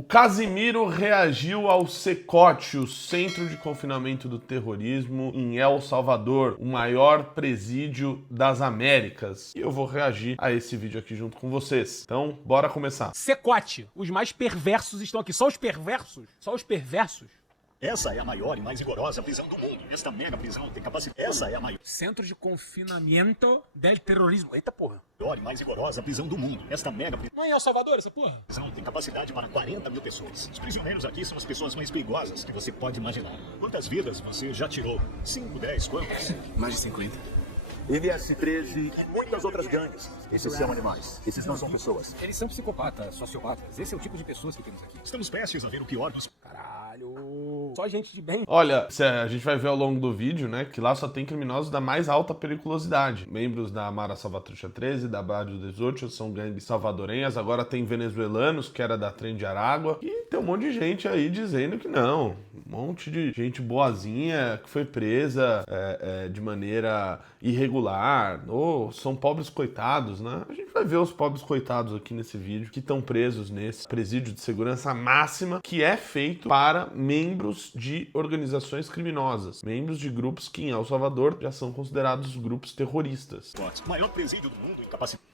O Casimiro reagiu ao CECOT, o Centro de Confinamento do Terrorismo, em El Salvador, o maior presídio das Américas. E eu vou reagir a esse vídeo aqui junto com vocês. Então, bora começar. CECOT, os mais perversos estão aqui. Só os perversos? Só os perversos? Essa é a maior e mais rigorosa prisão do mundo. Esta mega prisão tem capacidade. Essa é a maior Centro de Confinamento del Terrorismo. Eita porra. e mais rigorosa prisão do mundo. Esta mega Não é em El Salvador essa porra? prisão tem capacidade para 40 mil pessoas. Os prisioneiros aqui são as pessoas mais perigosas que você pode imaginar. Quantas vidas você já tirou? 5, 10, quantos? Mais de 50. MS-13 e muitas outras gangues. Esses são animais. Esses não são pessoas. Eles são psicopatas, sociopatas. Esse é o tipo de pessoas que temos aqui. Estamos prestes a ver o pior dos... Caralho. Só gente de bem. Olha, a gente vai ver ao longo do vídeo, né, que lá só tem criminosos da mais alta periculosidade. Membros da Mara Salvatrucha 13, da Barrio 18, são gangues salvadorenhas. Agora tem venezuelanos, que era da Trem de Aragua. E tem um monte de gente aí dizendo que não. Um monte de gente boazinha que foi presa de maneira irregular. Ou são pobres coitados, né? A gente vai ver os pobres coitados aqui nesse vídeo, que estão presos nesse presídio de segurança máxima, que é feito para membros de organizações criminosas, membros de grupos que em El Salvador já são considerados grupos terroristas. Maior presídio do mundo e capacidade.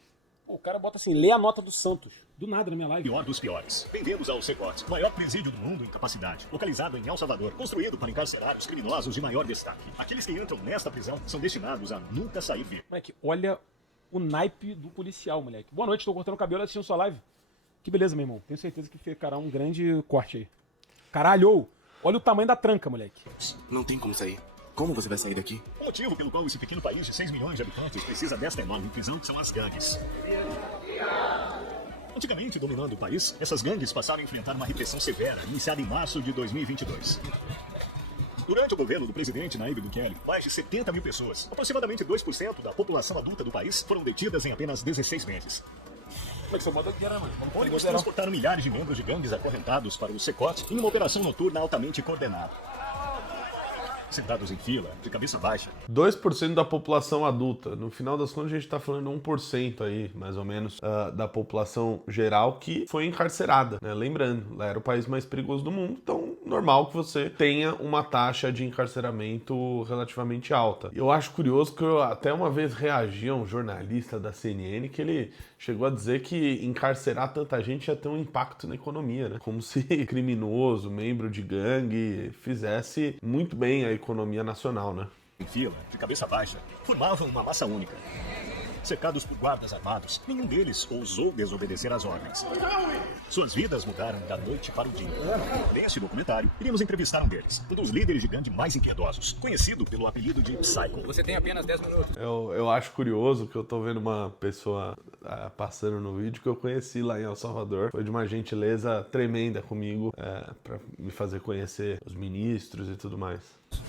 O cara bota assim, lê a nota do Santos. Do nada na minha live. Pior dos piores. Bem-vindos ao CECOT, maior presídio do mundo em capacidade, localizado em El Salvador, construído para encarcerar os criminosos de maior destaque. Aqueles que entram nesta prisão são destinados a nunca sair vivos. Moleque, olha o naipe do policial, moleque. Boa noite, tô cortando o cabelo assistindo sua live. Que beleza, meu irmão. Tenho certeza que ficará um grande corte aí. Caralho! Olha o tamanho da tranca, moleque. Não tem como sair. Como você vai sair daqui? O motivo pelo qual esse pequeno país de 6 milhões de habitantes precisa desta enorme prisão são as gangues. Antigamente, dominando o país, essas gangues passaram a enfrentar uma repressão severa, iniciada em março de 2022. Durante o governo do presidente Nayib Bukele, mais de 70 mil pessoas, aproximadamente 2% da população adulta do país, foram detidas em apenas 16 meses. Como é que você manda dinheiro, mano? Ônibus transportaram milhares de membros de gangues acorrentados para o CECOT em uma operação noturna altamente coordenada. Sentados em fila, de cabeça baixa. 2% da população adulta. No final das contas, a gente tá falando 1% aí, mais ou menos, da população geral que foi encarcerada, né? Lembrando, lá era o país mais perigoso do mundo, então normal que você tenha uma taxa de encarceramento relativamente alta. Eu acho curioso que eu até uma vez reagi a um jornalista da CNN que ele chegou a dizer que encarcerar tanta gente ia ter um impacto na economia, né? Como se criminoso, membro de gangue, fizesse muito bem a economia nacional, né? Em fila, de cabeça baixa, formavam uma massa única. Cercados por guardas armados, nenhum deles ousou desobedecer às ordens. Suas vidas mudaram da noite para o dia. Neste documentário, iremos entrevistar um deles, um dos líderes de gangue mais impiedosos, conhecido pelo apelido de Psycho. Você tem apenas 10 minutos. Eu acho curioso que eu tô vendo uma pessoa passando no vídeo que eu conheci lá em El Salvador. Foi de uma gentileza tremenda comigo pra me fazer conhecer os ministros e tudo mais.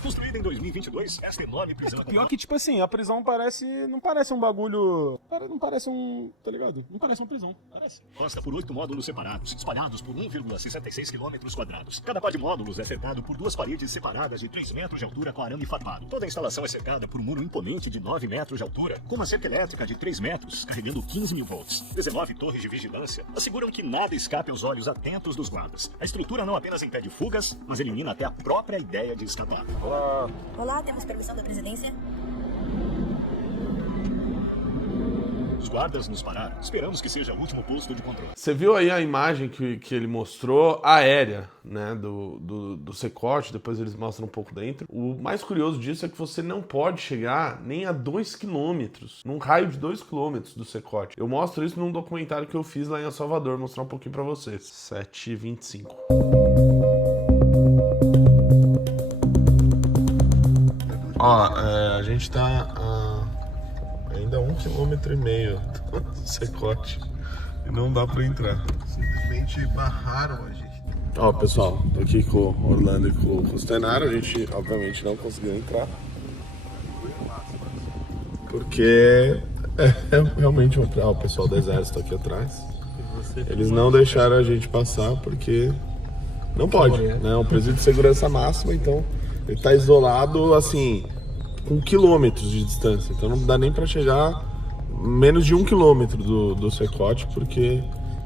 Construída em 2022, esta enorme prisão... Pior que, tipo assim, a prisão não parece um bagulho... Não parece um... Tá ligado? Não parece uma prisão. Parece. Consta por 8 módulos separados, espalhados por 1,66 km². Cada par de módulos é cercado por 2 paredes separadas de 3 metros de altura com arame farpado. Toda a instalação é cercada por um muro imponente de 9 metros de altura, com uma cerca elétrica de 3 metros, carregando 15 mil volts. 19 torres de vigilância asseguram que nada escape aos olhos atentos dos guardas. A estrutura não apenas impede fugas, mas elimina até a própria ideia de escapar. Olá, temos permissão da presidência? Os guardas nos pararam. Esperamos que seja o último posto de controle. Você viu aí a imagem que ele mostrou aérea, né, do CECOT, depois eles mostram um pouco dentro. O mais curioso disso é que você não pode chegar nem a 2 quilômetros, num raio de 2 quilômetros do CECOT. Eu mostro isso num documentário que eu fiz lá em El Salvador, vou mostrar um pouquinho pra vocês. 7h25. Ó, a gente tá ainda a 1,5 km do CECOT e não dá pra entrar. Simplesmente barraram a gente. Ó, pessoal, tô aqui com o Orlando e com o Stenaro. A gente, obviamente, não conseguiu entrar. Porque realmente o pessoal do exército aqui atrás. Eles não deixaram a gente passar porque não pode, né? É um presídio de segurança máxima, então ele tá isolado, assim, com quilômetros de distância. Então não dá nem pra chegar menos de 1 quilômetro do CECOT, porque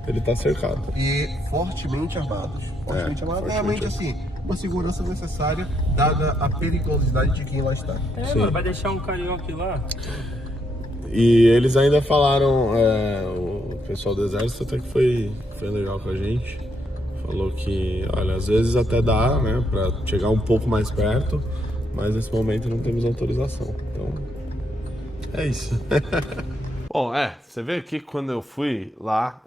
Ele tá cercado. E fortemente armados. Fortemente armados, realmente assim, uma segurança necessária, dada a periculosidade de quem lá está. Mano, vai deixar um carioca lá? E eles ainda falaram, o pessoal do exército até que foi legal com a gente. Falou que, olha, às vezes até dá, né, pra chegar um pouco mais perto, mas nesse momento não temos autorização. Então, é isso. Bom, você vê que quando eu fui lá,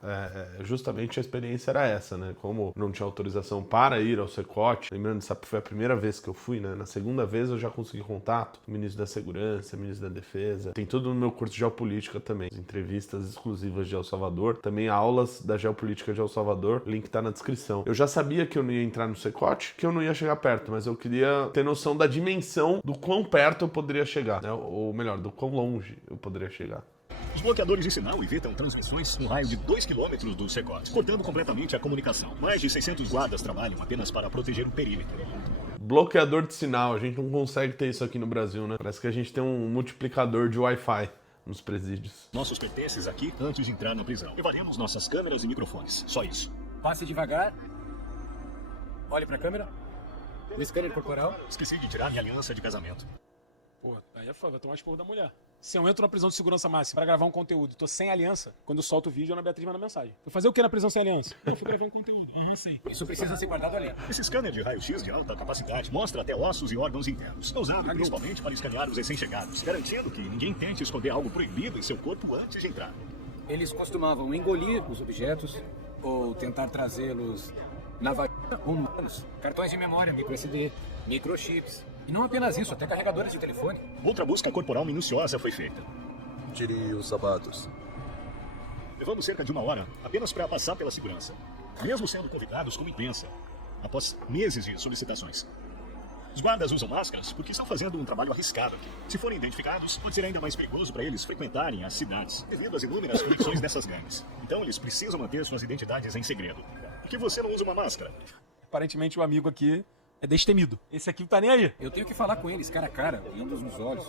justamente a experiência era essa, né? Como não tinha autorização para ir ao Secote, lembrando que essa foi a primeira vez que eu fui, né? Na segunda vez eu já consegui contato com o ministro da Segurança, ministro da Defesa. Tem tudo no meu curso de Geopolítica também. Entrevistas exclusivas de El Salvador. Também aulas da Geopolítica de El Salvador. O link tá na descrição. Eu já sabia que eu não ia entrar no Secote, que eu não ia chegar perto, mas eu queria ter noção da dimensão do quão perto eu poderia chegar, né? Ou melhor, do quão longe eu poderia chegar. Os bloqueadores de sinal evitam transmissões no raio de 2 km do Secote, cortando completamente a comunicação. Mais de 600 guardas trabalham apenas para proteger o perímetro. Bloqueador de sinal, a gente não consegue ter isso aqui no Brasil, né? Parece que a gente tem um multiplicador de Wi-Fi nos presídios. Nossos pertences aqui antes de entrar na prisão. Levaremos nossas câmeras e microfones, só isso. Passe devagar. Olhe pra câmera. O scanner corporal. Esqueci de tirar minha aliança de casamento. Pô, aí é foda, vai tomar esporro da mulher. Se eu entro na prisão de segurança máxima pra gravar um conteúdo e tô sem aliança, quando eu solto o vídeo, a Ana Beatriz manda mensagem. Vou fazer o que na prisão sem aliança? Eu fui gravar um conteúdo. Sei. Isso precisa ser guardado ali. Esse scanner de raio-x de alta capacidade mostra até ossos e órgãos internos. É usado principalmente para escanear os recém-chegados, garantindo que ninguém tente esconder algo proibido em seu corpo antes de entrar. Eles costumavam engolir os objetos ou tentar trazê-los na vagina humanos. Cartões de memória, microSD, microchips. E não apenas isso, até carregadores de telefone. Outra busca corporal minuciosa foi feita. Tire os sapatos. Levamos cerca de 1 hora apenas para passar pela segurança, mesmo sendo convidados como imprensa, após meses de solicitações. Os guardas usam máscaras porque estão fazendo um trabalho arriscado aqui. Se forem identificados, pode ser ainda mais perigoso para eles frequentarem as cidades, devido às inúmeras conexões dessas gangues. Então eles precisam manter suas identidades em segredo. Por que você não usa uma máscara? Aparentemente o amigo aqui é destemido. Esse aqui não tá nem aí. Eu tenho que falar com eles cara a cara, olhando nos olhos.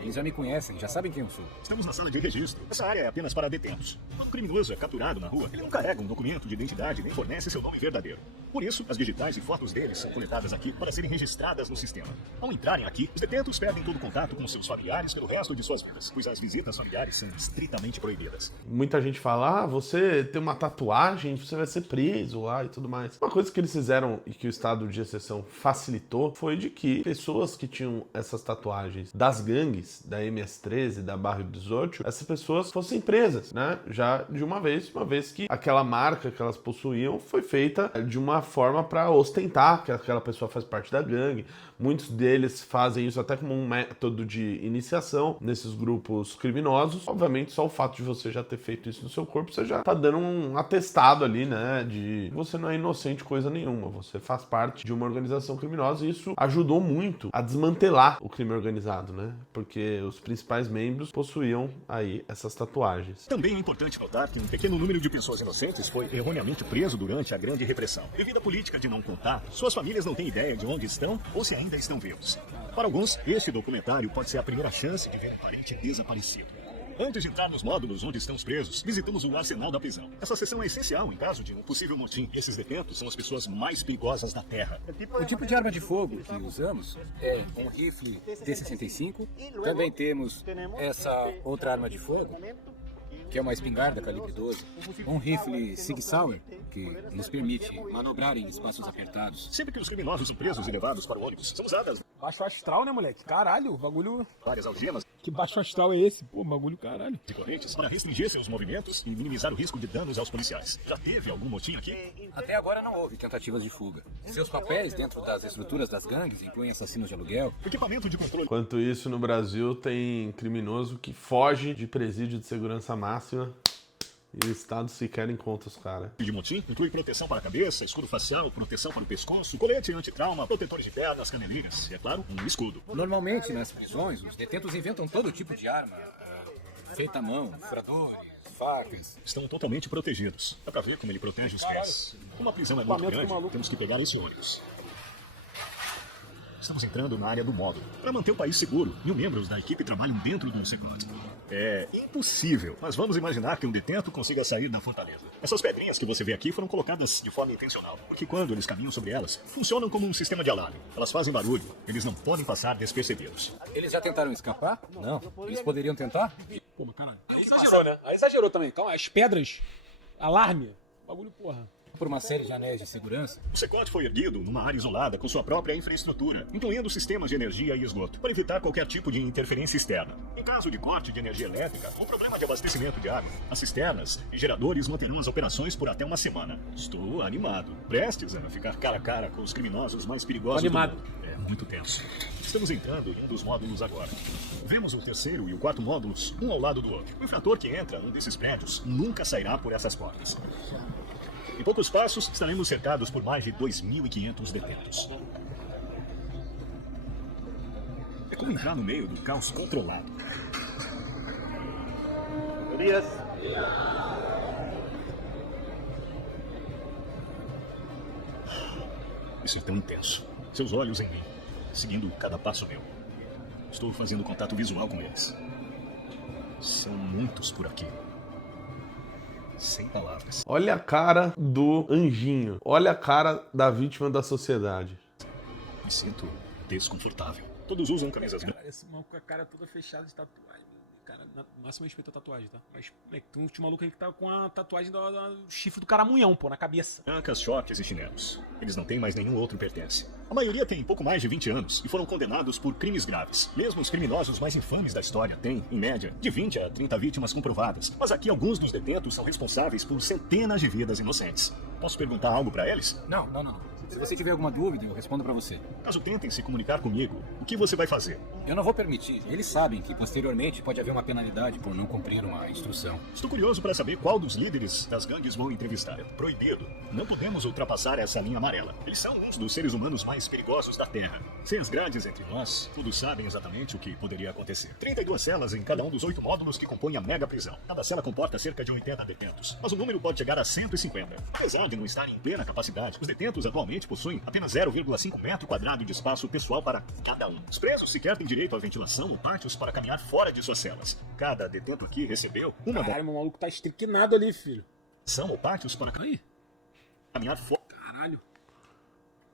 Eles já me conhecem, já sabem quem eu sou. Estamos na sala de registro. Essa área é apenas para detentos. Quando o criminoso é capturado na rua, ele não carrega um documento de identidade nem fornece seu nome verdadeiro. Por isso, as digitais e fotos deles são coletadas aqui para serem registradas no sistema. Ao entrarem aqui, os detentos perdem todo contato com seus familiares pelo resto de suas vidas, pois as visitas familiares são estritamente proibidas. Muita gente fala, você tem uma tatuagem, você vai ser preso lá e tudo mais. Uma coisa que eles fizeram e que o estado de exceção facilitou foi de que pessoas que tinham essas tatuagens das gangues, da MS-13, da Barrio 18, essas pessoas fossem presas, né? Já de uma vez que aquela marca que elas possuíam foi feita de uma forma para ostentar que aquela pessoa faz parte da gangue. Muitos deles fazem isso até como um método de iniciação nesses grupos criminosos. Obviamente, só o fato de você já ter feito isso no seu corpo, você já tá dando um atestado ali, né? De você não é inocente coisa nenhuma. Você faz parte de uma organização criminosa e isso ajudou muito a desmantelar o crime organizado, né? Porque os principais membros possuíam aí essas tatuagens. Também é importante notar que um pequeno número de pessoas inocentes foi erroneamente preso durante a grande repressão. Devido à política de não contar, suas famílias não têm ideia de onde estão ou se ainda estão vivos. Para alguns, este documentário pode ser a primeira chance de ver um parente desaparecido. Antes de entrar nos módulos onde estão os presos, visitamos o arsenal da prisão. Essa seção é essencial em caso de um possível motim. Esses detentos são as pessoas mais perigosas da Terra. O tipo de arma de fogo que usamos é um rifle T-65. Também temos essa outra arma de fogo, que é uma espingarda calibre 12. Um rifle Sig Sauer, que nos permite manobrar em espaços apertados. Sempre que os criminosos são presos e levados para o ônibus, são usadas Baixo astral, né, moleque? Caralho, o bagulho... várias algemas Que baixo astral é esse? Pô, bagulho caralho. e correntes para restringir seus movimentos e minimizar o risco de danos aos policiais. Já teve algum motim aqui? Até agora não houve tentativas de fuga. Seus papéis dentro das estruturas das gangues incluem assassinos de aluguel. Equipamento de controle Enquanto isso, no Brasil, tem criminoso que foge de presídio de segurança máxima e o Estado sequer encontra os caras. de motim inclui proteção para a cabeça, escudo facial, proteção para o pescoço, colete antitrauma, protetores de pernas, canelinhas e, é claro, um escudo. Normalmente, nas prisões, os detentos inventam todo tipo de arma, feita à mão, furadores, facas. Estão totalmente protegidos. Dá pra ver como ele protege os pés. Como a prisão é muito grande, temos que pegar esse ônibus. Estamos entrando na área do módulo. Para manter o país seguro, 1000 membros da equipe trabalham dentro do CECOD. É impossível, mas vamos imaginar que um detento consiga sair da fortaleza. Essas pedrinhas que você vê aqui foram colocadas de forma intencional, porque quando eles caminham sobre elas, funcionam como um sistema de alarme. Elas fazem barulho, eles não podem passar despercebidos. Eles já tentaram escapar? Não. Eles poderiam tentar? Pô, mas caralho. Aí exagerou, né? Aí exagerou também. Calma, as pedras, alarme, bagulho, porra. Por uma série de anéis de segurança? O CECOD foi erguido numa área isolada com sua própria infraestrutura, incluindo sistemas de energia e esgoto, para evitar qualquer tipo de interferência externa. Em caso de corte de energia elétrica ou problema de abastecimento de água, as cisternas e geradores manterão as operações por até uma semana. Estou animado, prestes a ficar cara a cara com os criminosos mais perigosos do mundo. É muito tenso. Estamos entrando em um dos módulos agora. Vemos o terceiro e o quarto módulos, um ao lado do outro. O infrator que entra num desses prédios nunca sairá por essas portas. Em poucos passos, estaremos cercados por mais de 2.500 detentos. É como entrar no meio do caos controlado. Isso é tão intenso. Seus olhos em mim, seguindo cada passo meu. Estou fazendo contato visual com eles. São muitos por aqui. Sem palavras. Olha a cara do anjinho. Olha a cara da vítima da sociedade. Me sinto desconfortável. Todos usam camisas brancas. Esse maluco com a cara toda fechada de tatuagem. Cara, no máximo respeito a tatuagem, tá? Mas, moleque, tem um maluco aí que tá com a tatuagem do chifre do caramunhão, pô, na cabeça. Brancas, shorts e chinelos. Eles não têm mais nenhum outro pertence. A maioria tem pouco mais de 20 anos e foram condenados por crimes graves. Mesmo os criminosos mais infames da história têm, em média, de 20 a 30 vítimas comprovadas. Mas aqui alguns dos detentos são responsáveis por centenas de vidas inocentes. Posso perguntar algo pra eles? Não. Se você tiver alguma dúvida, eu respondo pra você. Caso tentem se comunicar comigo, o que você vai fazer? Eu não vou permitir. Eles sabem que, posteriormente, pode haver uma penalidade por não cumprir uma instrução. Estou curioso para saber qual dos líderes das gangues vou entrevistar. Proibido. Não podemos ultrapassar essa linha amarela. Eles são uns dos seres humanos mais perigosos da Terra. Sem as grades entre nós, todos sabem exatamente o que poderia acontecer. 32 celas em cada um dos 8 módulos que compõem a mega prisão. Cada cela comporta cerca de 80 detentos, mas o número pode chegar a 150. Apesar de não estarem em plena capacidade, os detentos atualmente possuem apenas 0,5 metro quadrado de espaço pessoal para cada um. Os presos sequer têm direito à ventilação ou pátios para caminhar fora de suas celas. Cada detento aqui recebeu uma Caralho, meu maluco tá estriquinado ali, filho. São ou pátios para caminhar fora. Caralho.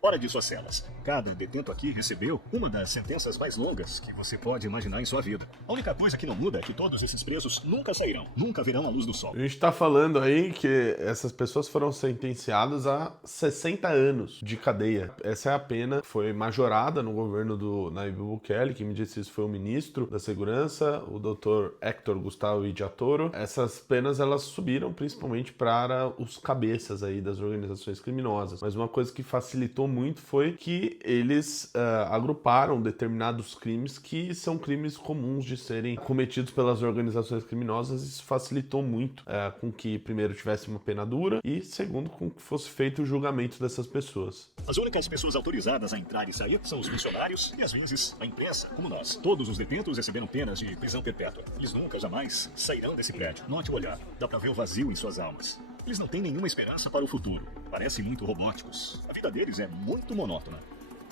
Fora de suas celas. Cada detento aqui recebeu uma das sentenças mais longas que você pode imaginar em sua vida. A única coisa que não muda é que todos esses presos nunca sairão, nunca verão a luz do sol. A gente tá falando aí que essas pessoas foram sentenciadas a 60 anos de cadeia. Essa é a pena que foi majorada no governo do Nayib Bukele. Quem me disse isso foi o ministro da Segurança, o Dr. Héctor Gustavo Idiatoro. Essas penas, elas subiram principalmente para os cabeças aí das organizações criminosas. Mas uma coisa que facilitou muito foi que eles agruparam determinados crimes que são crimes comuns de serem cometidos pelas organizações criminosas. Isso facilitou muito com que, primeiro, tivesse uma pena dura e, segundo, com que fosse feito o julgamento dessas pessoas. As únicas pessoas autorizadas a entrar e sair são os funcionários e, às vezes, a imprensa, como nós. Todos os detentos receberam penas de prisão perpétua. Eles nunca, jamais sairão desse prédio. Note o olhar. Dá pra ver o vazio em suas almas. Eles não têm nenhuma esperança para o futuro. Parecem muito robóticos. A vida deles é muito monótona.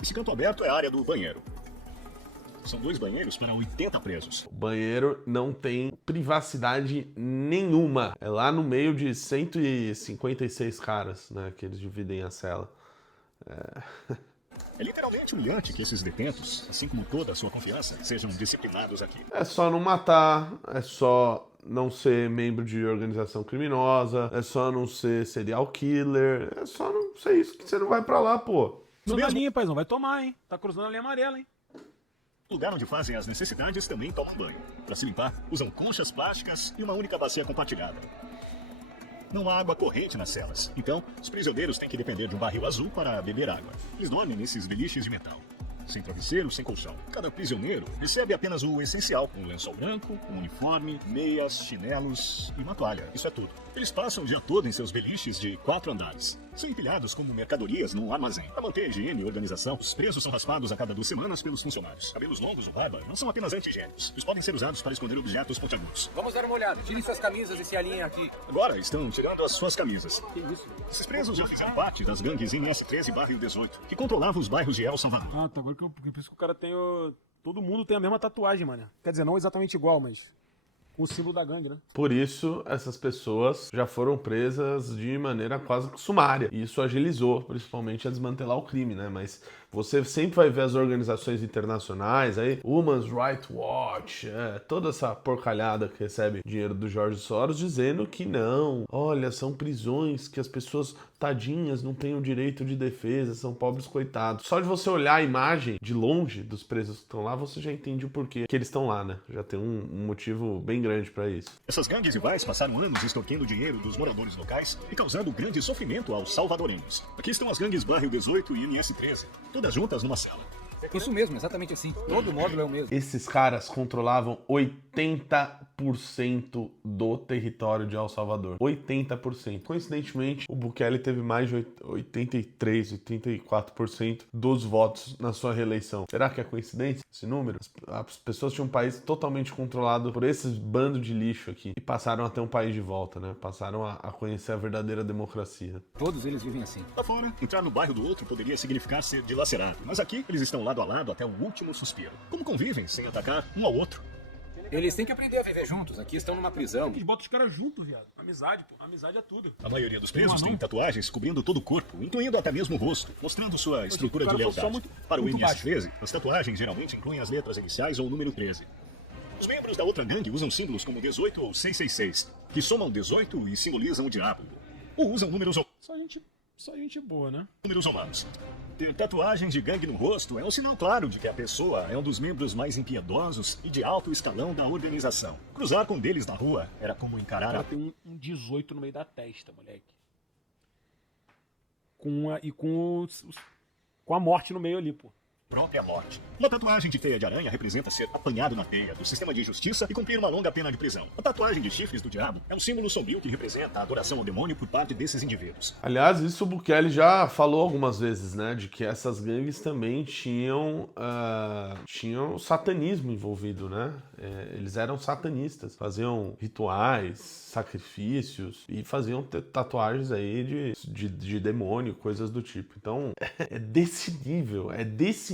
Esse canto aberto é a área do banheiro. São 2 banheiros para 80 presos. O banheiro não tem privacidade nenhuma. É lá no meio de 156 caras, né, que eles dividem a cela. É literalmente humilhante que esses detentos, assim como toda a sua confiança, sejam disciplinados aqui. É só não matar, é só não ser membro de organização criminosa, é só não ser serial killer, é só não ser isso que você não vai pra lá, pô. Cruzando a linha, paizão, vai tomar, hein? Tá cruzando a linha amarela, hein? No lugar onde fazem as necessidades também tomam banho. Para se limpar, usam conchas plásticas e uma única bacia compartilhada. Não há água corrente nas celas, então os prisioneiros têm que depender de um barril azul para beber água. Eles dormem nesses beliches de metal. Sem travesseiro, sem colchão. Cada prisioneiro recebe apenas o essencial: um lençol branco, um uniforme, meias, chinelos e uma toalha. Isso é tudo. Eles passam o dia todo em seus beliches de 4 andares. São empilhados como mercadorias num armazém. Para manter a higiene e organização, os presos são raspados a cada 2 semanas pelos funcionários. Cabelos longos ou barba não são apenas anti-higiênicos. Eles podem ser usados para esconder objetos pontiagudos. Vamos dar uma olhada. Tirem suas camisas e se alinhem aqui. Agora estão tirando as suas camisas. Que isso? Esses presos já fizeram parte das gangues MS-13 e Barrio 18, que controlavam os bairros de El Salvador. Ah, tá. Agora que por isso que o cara tem o... Todo mundo tem a mesma tatuagem, mano. Quer dizer, não exatamente igual, mas com o símbolo da gangue, né? Por isso, essas pessoas já foram presas de maneira quase que sumária. E isso agilizou, principalmente, a desmantelar o crime, né? Mas você sempre vai ver as organizações internacionais, aí, Women's Rights Watch, toda essa porcalhada que recebe dinheiro do George Soros, dizendo que não, olha, são prisões que as pessoas tadinhas não têm o direito de defesa, são pobres coitados. Só de você olhar a imagem de longe dos presos que estão lá, você já entende o porquê que eles estão lá, né? Já tem um motivo bem grande para isso. Essas gangues rivais passaram anos extorquindo dinheiro dos moradores locais e causando grande sofrimento aos salvadorenhos. Aqui estão as gangues Barrio 18 e MS-13, todas juntas numa cela. Isso mesmo, exatamente assim. Todo módulo é o mesmo. Esses caras controlavam 80% do território de El Salvador. 80%. Coincidentemente, o Bukele teve mais de 83, 84% dos votos na sua reeleição. Será que é coincidência esse número? As pessoas tinham um país totalmente controlado por esses bandos de lixo aqui e passaram a ter um país de volta, né? Passaram a conhecer a verdadeira democracia. Todos eles vivem assim. Lá fora, entrar no bairro do outro poderia significar ser dilacerado, mas aqui eles estão lado a lado até o último suspiro. Como convivem sem atacar um ao outro? Eles têm que aprender a viver juntos. Aqui estão numa prisão. Eles botam os caras juntos, viado. Amizade, pô. Amizade é tudo. A maioria dos presos tem tatuagens cobrindo todo o corpo, incluindo até mesmo o rosto, mostrando sua estrutura de lealdade. Para o MS-13, as tatuagens geralmente incluem as letras iniciais ou o número 13. Os membros da outra gangue usam símbolos como 18 ou 666, que somam 18 e simbolizam o diabo. Ou usam números Só gente boa, né? humanos. Ter tatuagens de gangue no rosto é um sinal claro de que a pessoa é um dos membros mais impiedosos e de alto escalão da organização. Cruzar com um deles na rua era como encarar Ela tem um 18 no meio da testa, moleque. Com a morte no meio ali, pô. própria morte. Uma tatuagem de teia de aranha representa ser apanhado na teia do sistema de justiça e cumprir uma longa pena de prisão. A tatuagem de chifres do diabo é um símbolo sombrio que representa a adoração ao demônio por parte desses indivíduos. Aliás, isso o Bukele já falou algumas vezes, né? De que essas gangues também tinham satanismo envolvido, né? Eles eram satanistas, faziam rituais, sacrifícios e faziam tatuagens aí de demônio, coisas do tipo. Então, é desse nível.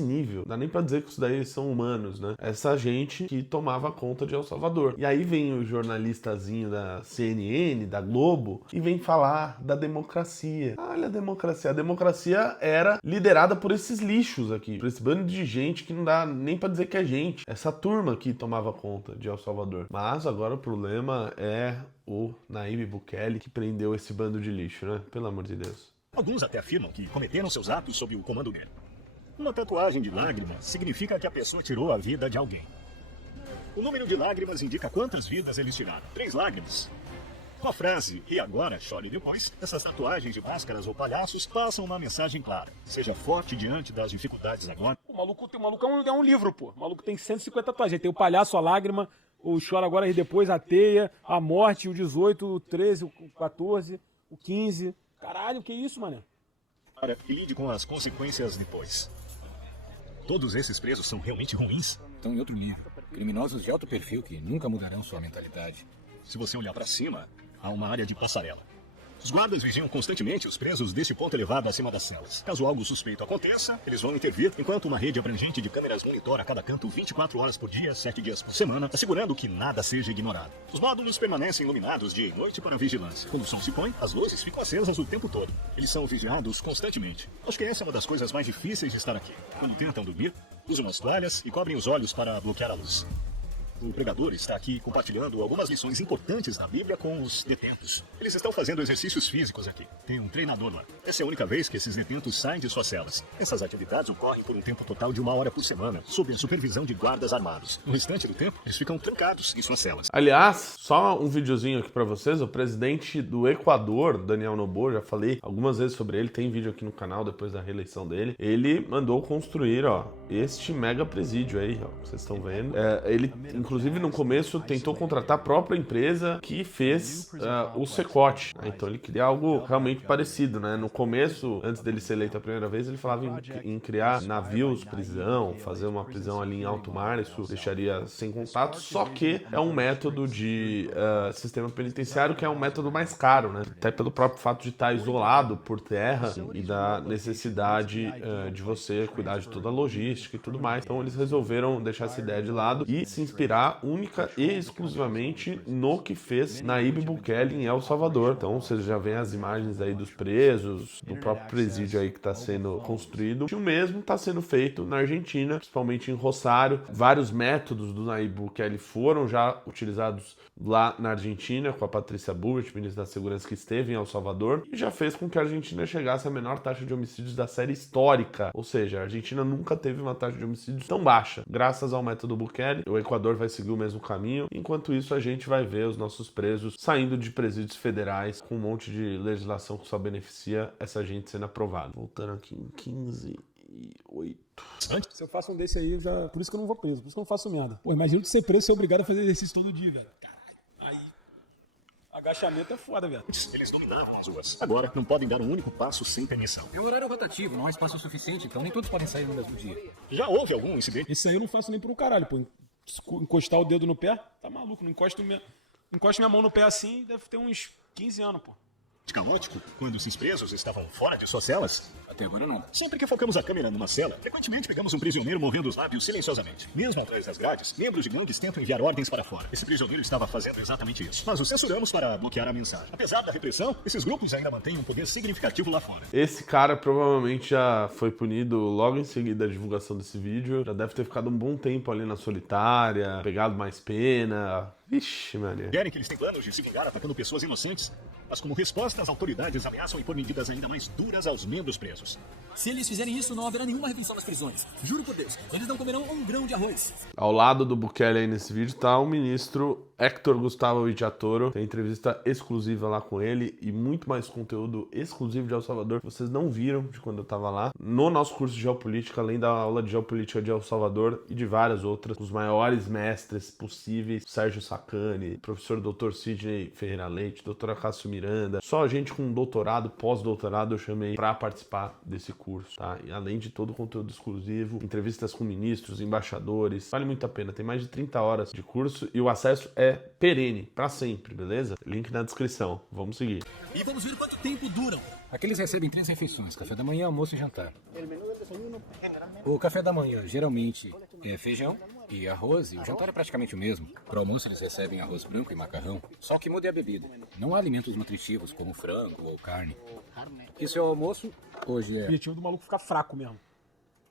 Não dá nem pra dizer que isso daí são humanos, né? Essa gente que tomava conta de El Salvador. E aí vem o jornalistazinho da CNN, da Globo, e vem falar da democracia. Olha a democracia. A democracia era liderada por esses lixos aqui, por esse bando de gente que não dá nem pra dizer que é gente. Essa turma que tomava conta de El Salvador. Mas agora o problema é o Nayib Bukele que prendeu esse bando de lixo, né? Pelo amor de Deus. Alguns até afirmam que cometeram seus atos sob o comando dele. Uma tatuagem de lágrimas significa que a pessoa tirou a vida de alguém. O número de lágrimas indica quantas vidas eles tiraram. 3 lágrimas. Com a frase, e agora, chore depois, essas tatuagens de máscaras ou palhaços passam uma mensagem clara. Seja forte diante das dificuldades agora. O maluco é um livro, pô. O maluco tem 150 tatuagens. Tem o palhaço, a lágrima, o chora agora e depois, a teia, a morte, o 18, o 13, o 14, o 15. Caralho, que isso, mano? E lide com as consequências depois. Todos esses presos são realmente ruins? Estão em outro nível. Criminosos de alto perfil que nunca mudarão sua mentalidade. Se você olhar para cima, há uma área de passarela. Os guardas vigiam constantemente os presos deste ponto elevado acima das celas. Caso algo suspeito aconteça, eles vão intervir, enquanto uma rede abrangente de câmeras monitora cada canto 24 horas por dia, 7 dias por semana, assegurando que nada seja ignorado. Os módulos permanecem iluminados dia e noite para vigilância. Quando o sol se põe, as luzes ficam acesas o tempo todo. Eles são vigiados constantemente. Acho que essa é uma das coisas mais difíceis de estar aqui. Quando tentam dormir, usam as toalhas e cobrem os olhos para bloquear a luz. O pregador está aqui compartilhando algumas lições importantes da Bíblia com os detentos. Eles estão fazendo exercícios físicos aqui. Tem um treinador lá. Essa é a única vez que esses detentos saem de suas celas. Essas atividades ocorrem por um tempo total de 1 hora por semana, sob a supervisão de guardas armados. No restante do tempo, eles ficam trancados em suas celas. Aliás, só um videozinho aqui pra vocês. O presidente do Equador, Daniel Noboa, já falei algumas vezes sobre ele, tem vídeo aqui no canal depois da reeleição dele. Ele mandou construir, ó, este mega presídio aí, ó, vocês estão vendo. Ele inclusive no começo tentou contratar a própria empresa que fez o Secote, né? Então ele queria algo realmente parecido, né? No começo, antes dele ser eleito a primeira vez, ele falava em criar navios, prisão, fazer uma prisão ali em alto mar, isso deixaria sem contato, só que é um método de sistema penitenciário que é um método mais caro, né? Até pelo próprio fato de estar isolado por terra e da necessidade de você cuidar de toda a logística e tudo mais. Então eles resolveram deixar essa ideia de lado e se inspirar única e exclusivamente no que fez Nayib Bukele em El Salvador. Então vocês já veem as imagens aí dos presos, do próprio presídio aí que está sendo construído. E o mesmo está sendo feito na Argentina, principalmente em Rosário. Vários métodos do Nayib Bukele foram já utilizados lá na Argentina, com a Patrícia Bullrich, ministra da Segurança, que esteve em El Salvador, e já fez com que a Argentina chegasse à menor taxa de homicídios da série histórica. Ou seja, a Argentina nunca teve uma taxa de homicídios tão baixa, graças ao método Bukele. O Equador vai seguir o mesmo caminho. Enquanto isso, a gente vai ver os nossos presos saindo de presídios federais com um monte de legislação que só beneficia essa gente sendo aprovada. Voltando aqui em 15 e 8. Se eu faço um desse aí, por isso que eu não vou preso, por isso que eu não faço merda. Pô, imagina tu ser preso e ser obrigado a fazer exercício todo dia, velho. Aí, agachamento é foda, velho. Eles dominavam as ruas. Agora, não podem dar um único passo sem permissão. E o horário é rotativo, não há espaço suficiente, então nem todos podem sair no mesmo dia. Já houve algum incidente? Esse aí eu não faço nem por um caralho, pô. Encostar o dedo no pé, tá maluco. Não encosto minha mão no pé assim, deve ter uns 15 anos, pô. Caótico, quando esses presos estavam fora de suas celas? Até agora não. Sempre que focamos a câmera numa cela, frequentemente pegamos um prisioneiro movendo os lábios silenciosamente. Mesmo atrás das grades, membros de gangues tentam enviar ordens para fora. Esse prisioneiro estava fazendo exatamente isso. Mas o censuramos para bloquear a mensagem. Apesar da repressão, esses grupos ainda mantêm um poder significativo lá fora. Esse cara provavelmente já foi punido logo em seguida da divulgação desse vídeo. Já deve ter ficado um bom tempo ali na solitária, pegado mais pena. Vixe, Maria. Querem que eles têm planos de se vingar atacando pessoas inocentes? Mas como resposta, as autoridades ameaçam impor medidas ainda mais duras aos membros presos. Se eles fizerem isso, não haverá nenhuma retenção nas prisões. Juro por Deus, eles não comerão um grão de arroz. Ao lado do Bukele aí nesse vídeo tá o ministro Héctor Gustavo Villatoro. Tem entrevista exclusiva lá com ele e muito mais conteúdo exclusivo de El Salvador que vocês não viram de quando eu tava lá. No nosso curso de Geopolítica, além da aula de Geopolítica de El Salvador e de várias outras, os maiores mestres possíveis, Sérgio Sacani, professor Dr. Sidney Ferreira Leite, doutora Cássio Miranda, só gente com doutorado, pós-doutorado eu chamei pra participar desse curso, tá? E além de todo o conteúdo exclusivo, entrevistas com ministros, embaixadores, vale muito a pena, tem mais de 30 horas de curso e o acesso é perene, pra sempre, beleza? Link na descrição, vamos seguir. E vamos ver quanto tempo duram. Aqui eles recebem 3 refeições, café da manhã, almoço e jantar. O café da manhã geralmente é feijão e arroz, e o jantar é praticamente o mesmo. Para o almoço eles recebem arroz branco e macarrão, só que muda é a bebida. Não há alimentos nutritivos como frango ou carne. Isso é o almoço, hoje O é objetivo do maluco ficar fraco mesmo.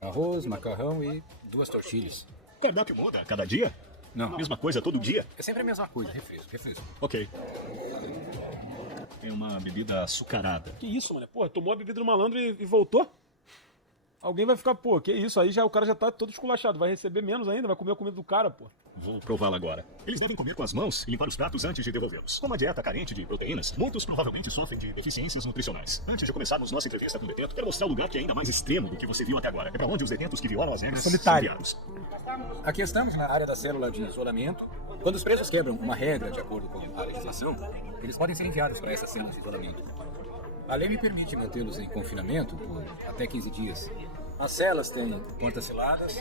arroz, macarrão e 2 tortilhas. O cardápio muda a cada dia? Não, Mesma coisa todo dia? é sempre a mesma coisa, refresco. Ok. É uma bebida açucarada. Que isso, mano? Porra, tomou a bebida do malandro e voltou? Alguém vai ficar, pô, que isso? Aí já o cara já tá todo esculachado. Vai receber menos ainda, vai comer a comida do cara, pô. Vou prová-la agora. Eles devem comer com as mãos e limpar os pratos antes de devolvê-los. Com uma dieta carente de proteínas, muitos provavelmente sofrem de deficiências nutricionais. Antes de começarmos nossa entrevista com o detento, quero mostrar o lugar que é ainda mais extremo do que você viu até agora. É pra onde os detentos que violam as regras são Solitário. enviados. Aqui estamos na área da célula de isolamento. Quando os presos quebram uma regra de acordo com a legislação, eles podem ser enviados para essas células de isolamento. A lei me permite mantê-los em confinamento por até 15 dias. As celas têm portas seladas.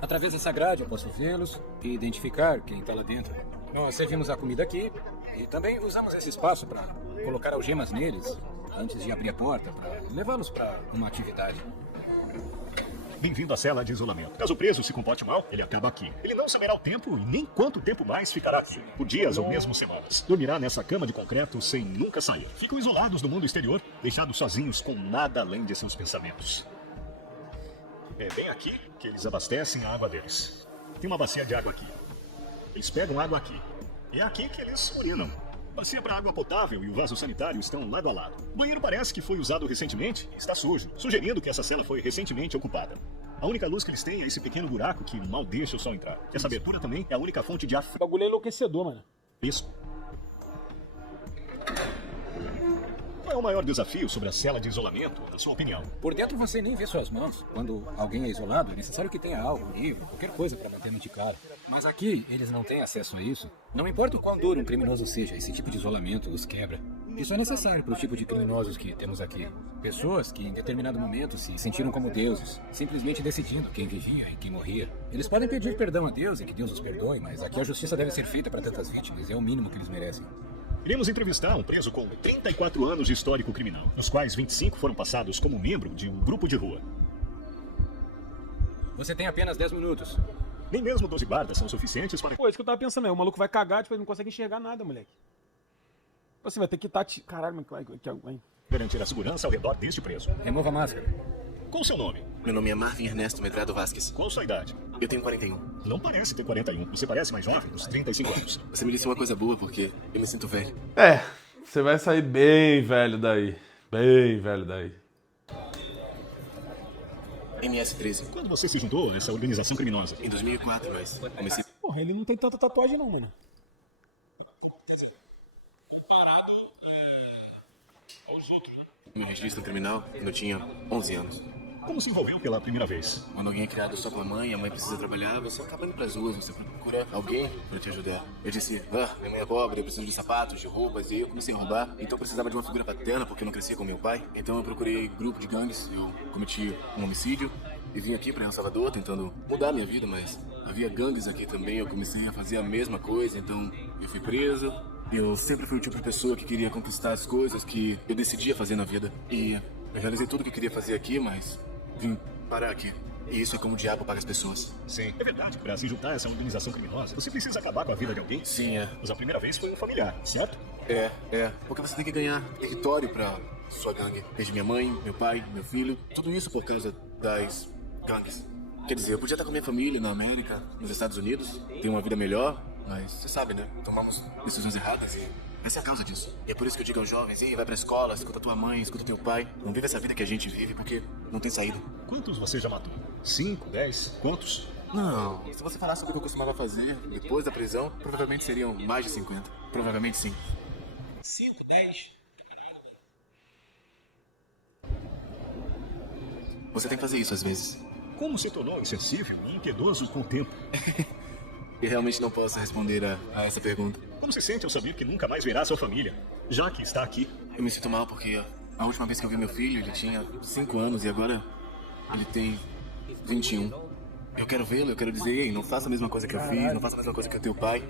Através dessa grade eu posso vê-los e identificar quem está lá dentro. Nós servimos a comida aqui e também usamos esse espaço para colocar algemas neles antes de abrir a porta, para levá-los para uma atividade. Bem-vindo à cela de isolamento. Caso o preso se comporte mal, ele acaba aqui. Ele não saberá o tempo e nem quanto tempo mais ficará aqui. Por dias ou mesmo semanas. Dormirá nessa cama de concreto sem nunca sair. Ficam isolados do mundo exterior, deixados sozinhos com nada além de seus pensamentos. É bem aqui que eles abastecem a água deles. Tem uma bacia de água aqui. Eles pegam água aqui. É aqui que eles urinam. Bacia para água potável e o vaso sanitário estão lado a lado. O banheiro parece que foi usado recentemente e está sujo, sugerindo que essa cela foi recentemente ocupada. A única luz que eles têm é esse pequeno buraco que mal deixa o sol entrar. Essa abertura também é a única fonte de ar O bagulho é enlouquecedor, mano. fresco. Qual é o maior desafio sobre a cela de isolamento, na sua opinião? Por dentro você nem vê suas mãos. Quando alguém é isolado, é necessário que tenha algo, um livro, qualquer coisa para manter de cara. Mas aqui, eles não têm acesso a isso. Não importa o quão duro um criminoso seja, esse tipo de isolamento os quebra. Isso é necessário para o tipo de criminosos que temos aqui. Pessoas que, em determinado momento, se sentiram como deuses, simplesmente decidindo quem vivia e quem morria. Eles podem pedir perdão a Deus e que Deus os perdoe, mas aqui a justiça deve ser feita para tantas vítimas. É o mínimo que eles merecem. Iremos entrevistar um preso com 34 anos de histórico criminal, dos quais 25 foram passados como membro de um grupo de rua. Você tem apenas 10 minutos. Nem mesmo 12 guardas são suficientes para... Pô, isso que eu tava pensando, o maluco vai cagar, tipo, ele não consegue enxergar nada, moleque. Tipo assim, vai ter que estar... Caralho, mas vai... garantir a segurança ao redor deste preso. Remova a máscara. Qual o seu nome? Meu nome é Marvin Ernesto Medrado Vasquez. Qual sua idade? Eu tenho 41. Não parece ter 41. Você parece mais jovem, uns 35 anos. Você me disse uma coisa boa porque eu me sinto velho. É, você vai sair bem velho daí. Bem velho daí. MS-13. Quando você se juntou a essa organização criminosa? Em 2004, mas comecei... Porra, ele não tem tanta tatuagem não, mano. meu registro criminal quando eu tinha 11 anos. Como se envolveu pela primeira vez? Quando alguém é criado só com a mãe precisa trabalhar, você acaba indo pras ruas, você procura alguém pra te ajudar. Eu disse, minha mãe é pobre, eu preciso de sapatos, de roupas, e eu comecei a roubar. Então eu precisava de uma figura paterna, porque eu não crescia com meu pai. Então eu procurei grupo de gangues, eu cometi um homicídio e vim aqui pra El Salvador tentando mudar a minha vida, mas havia gangues aqui também, eu comecei a fazer a mesma coisa, então eu fui preso. Eu sempre fui o tipo de pessoa que queria conquistar as coisas que eu decidia fazer na vida. E eu realizei tudo o que queria fazer aqui, mas vim parar aqui. E isso é como o diabo paga as pessoas. Sim. É verdade que pra se juntar a essa organização criminosa, você precisa acabar com a vida de alguém? Sim, é. Mas a primeira vez foi um familiar, certo? É. Porque você tem que ganhar território pra sua gangue. Desde minha mãe, meu pai, meu filho. Tudo isso por causa das gangues. Quer dizer, eu podia estar com minha família na América, nos Estados Unidos, ter uma vida melhor, mas você sabe, né? Tomamos decisões erradas e essa é a causa disso. E é por isso que eu digo aos jovens, vai pra escola, escuta tua mãe, escuta teu pai. Não vive essa vida que a gente vive porque não tem saída. Quantos você já matou? 5, 10? Quantos? Não, se você falasse o que eu costumava fazer depois da prisão, provavelmente seriam mais de 50. Provavelmente sim. 5, 10? Você tem que fazer isso às vezes. Como se tornou insensível e impiedoso com o tempo? Eu realmente não posso responder a essa pergunta. Como se sente ao saber que nunca mais verá sua família, já que está aqui? Eu me sinto mal porque a última vez que eu vi meu filho, ele tinha 5 anos e agora ele tem 21. Eu quero vê-lo, eu quero dizer, ei, não faça a mesma coisa que eu fiz, não faça a mesma coisa que o teu pai.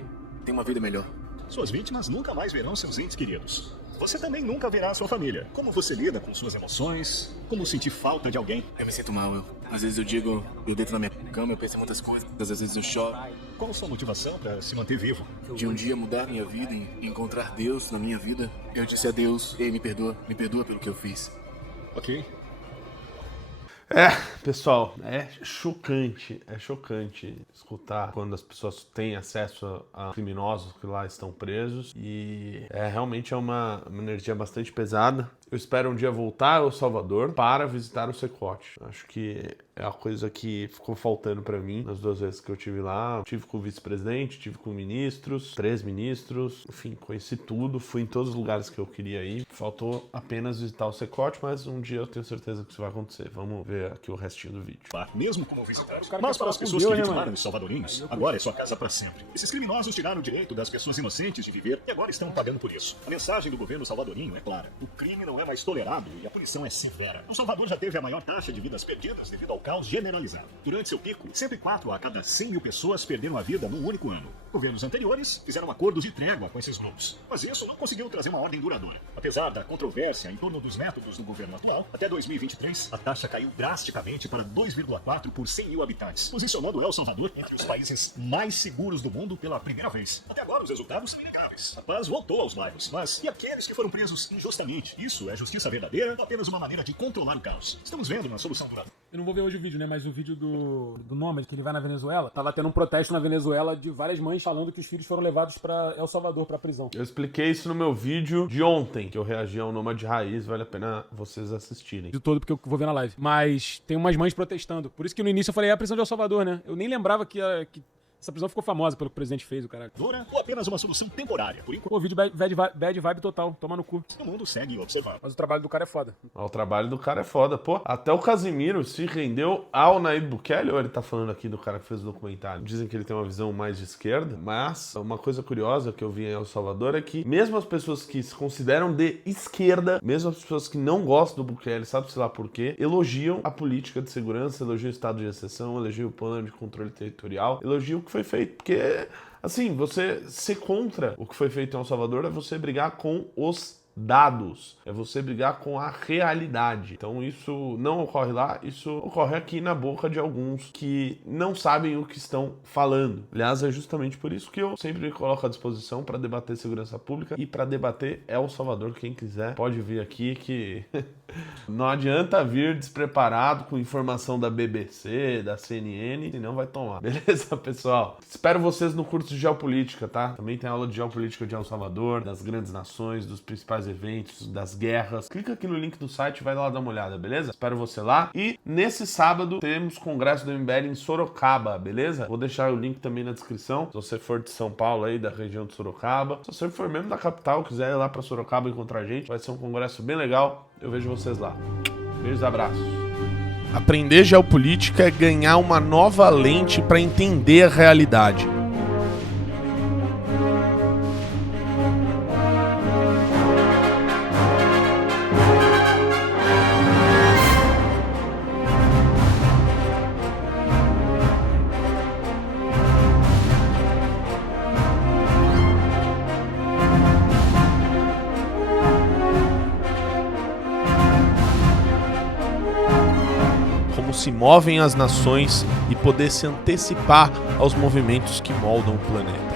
Tem uma vida melhor. Suas vítimas nunca mais verão seus entes queridos. Você também nunca verá sua família. Como você lida com suas emoções? Como sentir falta de alguém? Eu me sinto mal, às vezes eu digo, eu deito na minha cama, eu penso em muitas coisas, às vezes eu choro. Qual a sua motivação para se manter vivo? De um dia mudar minha vida e encontrar Deus na minha vida. Eu disse a Deus, ei, me perdoa pelo que eu fiz. Ok. Pessoal, é chocante escutar quando as pessoas têm acesso a criminosos que lá estão presos e realmente é uma energia bastante pesada. Eu espero um dia voltar ao Salvador para visitar o Secote. Acho que é a coisa que ficou faltando para mim nas 2 vezes que eu tive lá. Tive com o vice-presidente, tive com ministros, 3 ministros, enfim, conheci tudo, fui em todos os lugares que eu queria ir. Faltou apenas visitar o Secote, mas um dia eu tenho certeza que isso vai acontecer. Vamos ver aqui o restinho do vídeo. Mesmo como visitante, mas para as pessoas que vitimaram os salvadorinhos, agora é sua casa para sempre. Esses criminosos tiraram o direito das pessoas inocentes de viver e agora estão pagando por isso. A mensagem do governo salvadorinho é clara. O crime não é mais tolerado e a punição é severa. O Salvador já teve a maior taxa de vidas perdidas devido ao caos generalizado. Durante seu pico, 104 a cada 100 mil pessoas perderam a vida num único ano. Governos anteriores fizeram acordos de trégua com esses grupos, mas isso não conseguiu trazer uma ordem duradoura. Apesar da controvérsia em torno dos métodos do governo atual, até 2023, a taxa caiu drasticamente para 2,4 por 100 mil habitantes, posicionando El Salvador entre os países mais seguros do mundo pela primeira vez. Até agora os resultados são inegáveis. A paz voltou aos bairros, mas e aqueles que foram presos injustamente? Isso é justiça verdadeira ou apenas uma maneira de controlar o caos? Estamos vendo uma solução duradoura. Eu não vou ver hoje o vídeo, né? Mas o vídeo do Nômade, que ele vai na Venezuela, tava tendo um protesto na Venezuela de várias mães falando que os filhos foram levados pra El Salvador, pra prisão. Eu expliquei isso no meu vídeo de ontem, que eu reagi ao Nômade Raiz, vale a pena vocês assistirem. De todo, porque eu vou ver na live. Mas tem umas mães protestando. Por isso que no início eu falei, é a prisão de El Salvador, né? Eu nem lembrava que Essa prisão ficou famosa pelo que o presidente fez, o caralho. Dura ou apenas uma solução temporária? Por enquanto, Pô, vídeo bad vibe total. Toma no cu. o mundo segue observando. Mas o trabalho do cara é foda. O trabalho do cara é foda. Pô, até o Casimiro se rendeu ao Nayib Bukele, ou ele tá falando aqui do cara que fez o documentário? Dizem que ele tem uma visão mais de esquerda, mas uma coisa curiosa que eu vi em El Salvador é que mesmo as pessoas que se consideram de esquerda, mesmo as pessoas que não gostam do Bukele, sabe-se lá por quê, elogiam a política de segurança, elogiam o estado de exceção, elogiam o plano de controle territorial, elogiam o que foi feito, porque, assim, você ser contra o que foi feito em El Salvador é você brigar com os dados, é você brigar com a realidade. Então isso não ocorre lá, isso ocorre aqui na boca de alguns que não sabem o que estão falando. Aliás, é justamente por isso que eu sempre me coloco à disposição para debater segurança pública e para debater El Salvador. Quem quiser pode vir aqui, que não adianta vir despreparado com informação da BBC, da CNN, senão vai tomar. Beleza, pessoal? Espero vocês no curso de geopolítica, tá? Também tem aula de geopolítica de El Salvador, das grandes nações, dos principais eventos, das guerras. Clica aqui no link do site e vai lá dar uma olhada, beleza? Espero você lá. E nesse sábado temos congresso do MBL em Sorocaba, beleza? Vou deixar o link também na descrição. Se você for de São Paulo aí, da região de Sorocaba. Se você for mesmo da capital, quiser ir lá pra Sorocaba encontrar a gente, vai ser um congresso bem legal. Eu vejo vocês lá. Beijos e abraços. Aprender geopolítica é ganhar uma nova lente para entender a realidade. Se movem as nações e poder se antecipar aos movimentos que moldam o planeta.